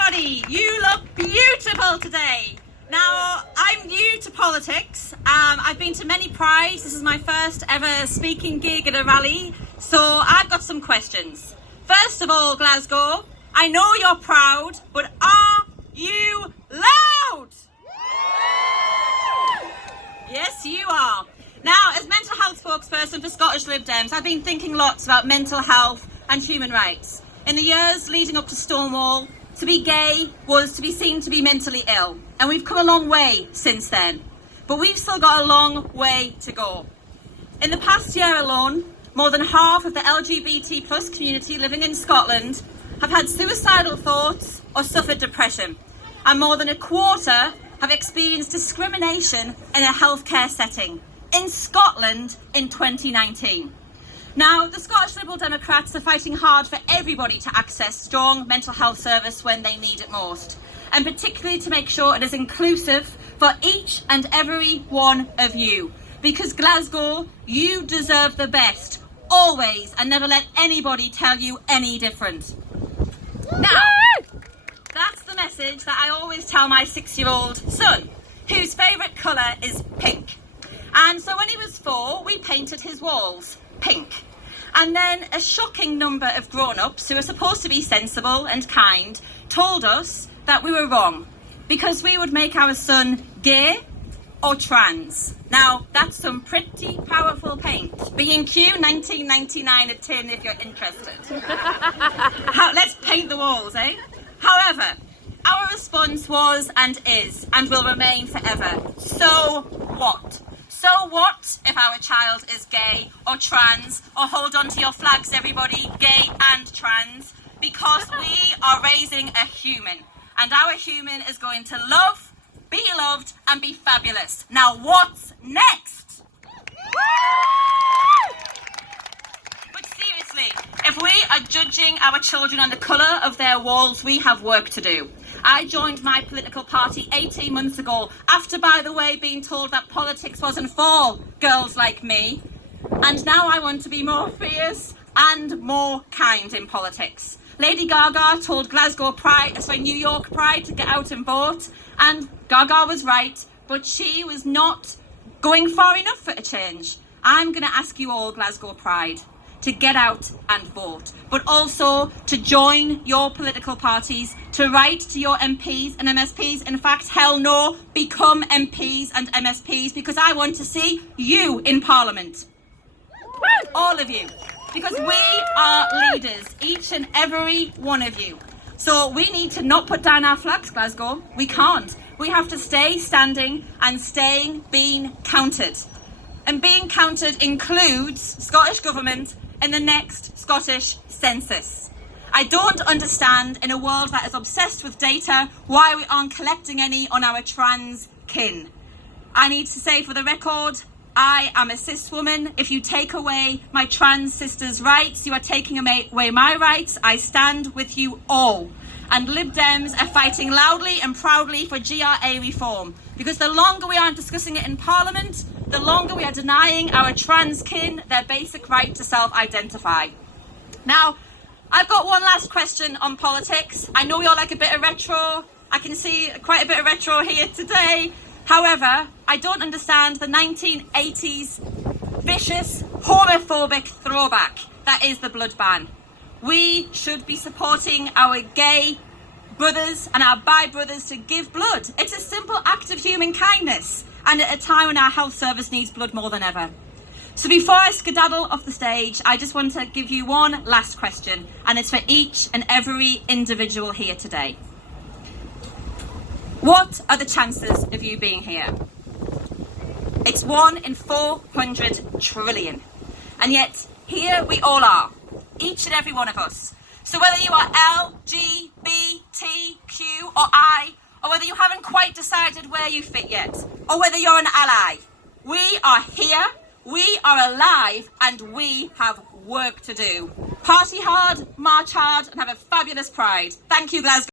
everybody, you look beautiful today. Now, I'm new to politics. I've been to many prides. This is my first ever speaking gig at a rally. So I've got some questions. First of all, Glasgow, I know you're proud, but are you loud? Yes, you are. Now, as mental health spokesperson for Scottish Lib Dems, I've been thinking lots about mental health and human rights. In the years leading up to Stonewall, to be gay was to be seen to be mentally ill. And we've come a long way since then. But we've still got a long way to go. In the past year alone, more than half of the LGBT plus community living in Scotland have had suicidal thoughts or suffered depression. And more than a quarter have experienced discrimination in a healthcare setting in Scotland in 2019. Now, the Scottish Liberal Democrats are fighting hard for everybody to access strong mental health service when they need it most, and particularly to make sure it is inclusive for each and every one of you. Because Glasgow, you deserve the best, always, and never let anybody tell you any different. Now, that's the message that I always tell my 6-year-old son, whose favourite colour is pink. And so when he was 4, we painted his walls pink. And then a shocking number of grown-ups who are supposed to be sensible and kind told us that we were wrong because we would make our son gay or trans. Now, that's some pretty powerful paint. B&Q 1999 a tin if you're interested. Let's paint the walls, eh? However, our response was and is and will remain forever. So what? So what if our child is gay or trans, or hold on to your flags everybody, gay and trans, because we are raising a human, and our human is going to love, be loved and be fabulous. Now what's next? But seriously, if we are judging our children on the colour of their walls, we have work to do. I joined my political party 18 months ago after, by the way, being told that politics wasn't for girls like me. And now I want to be more fierce and more kind in politics. Lady Gaga told New York Pride to get out and vote. And Gaga was right, but she was not going far enough for a change. I'm going to ask you all, Glasgow Pride, to get out and vote, but also to join your political parties, to write to your MPs and MSPs. In fact, hell no, become MPs and MSPs, because I want to see you in Parliament. All of you. Because we are leaders, each and every one of you. So we need to not put down our flags, Glasgow. We can't. We have to stay standing and being counted. And being counted includes Scottish Government in the next Scottish census. I don't understand, in a world that is obsessed with data, why we aren't collecting any on our trans kin. I need to say for the record, I am a cis woman. If you take away my trans sisters' rights, you are taking away my rights. I stand with you all. And Lib Dems are fighting loudly and proudly for GRA reform, because the longer we aren't discussing it in Parliament, the longer we are denying our trans kin their basic right to self-identify. Now, I've got one last question on politics. I know you're like a bit of retro. I can see quite a bit of retro here today. However, I don't understand the 1980s vicious, homophobic throwback that is the blood ban. We should be supporting our gay brothers and our bi brothers to give blood. It's a simple act of human kindness, and at a time when our health service needs blood more than ever. So before I skedaddle off the stage, I just want to give you one last question, and it's for each and every individual here today. What are the chances of you being here? It's 1 in 400 trillion. And yet, here we all are, each and every one of us. So whether you are L, G, B, T, Q or I, or whether you haven't quite decided where you fit yet, or whether you're an ally, we are here, we are alive, and we have work to do. Party hard, march hard, and have a fabulous Pride. Thank you, Glasgow.